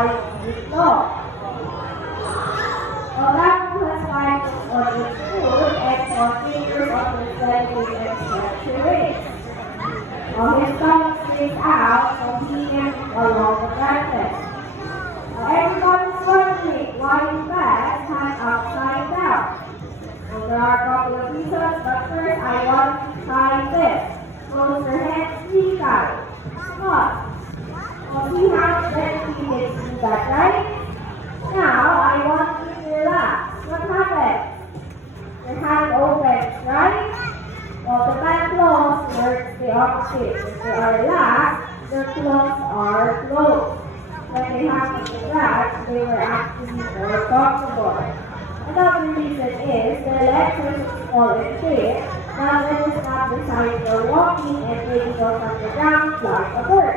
5 feet long. A raccoon has 5 feet on its foot and 4 fingers on its leg with extension wings. His tongue sticks out so he can along the branches. Everybody's wondering why his back hangs upside down. So there are a couple of reasons, but first I want to try this. Close your hands 3 times. One. So he has plenty to do that, right? Now I want you to relax. What happened? Your hand opens, right? Well, the back closed works the opposite. If they are relaxed, their claws are closed. When they have to relax, they were actually more comfortable. Another reason is their legs are small and straight. Now let us not decide for walking and taking off on the ground like a bird.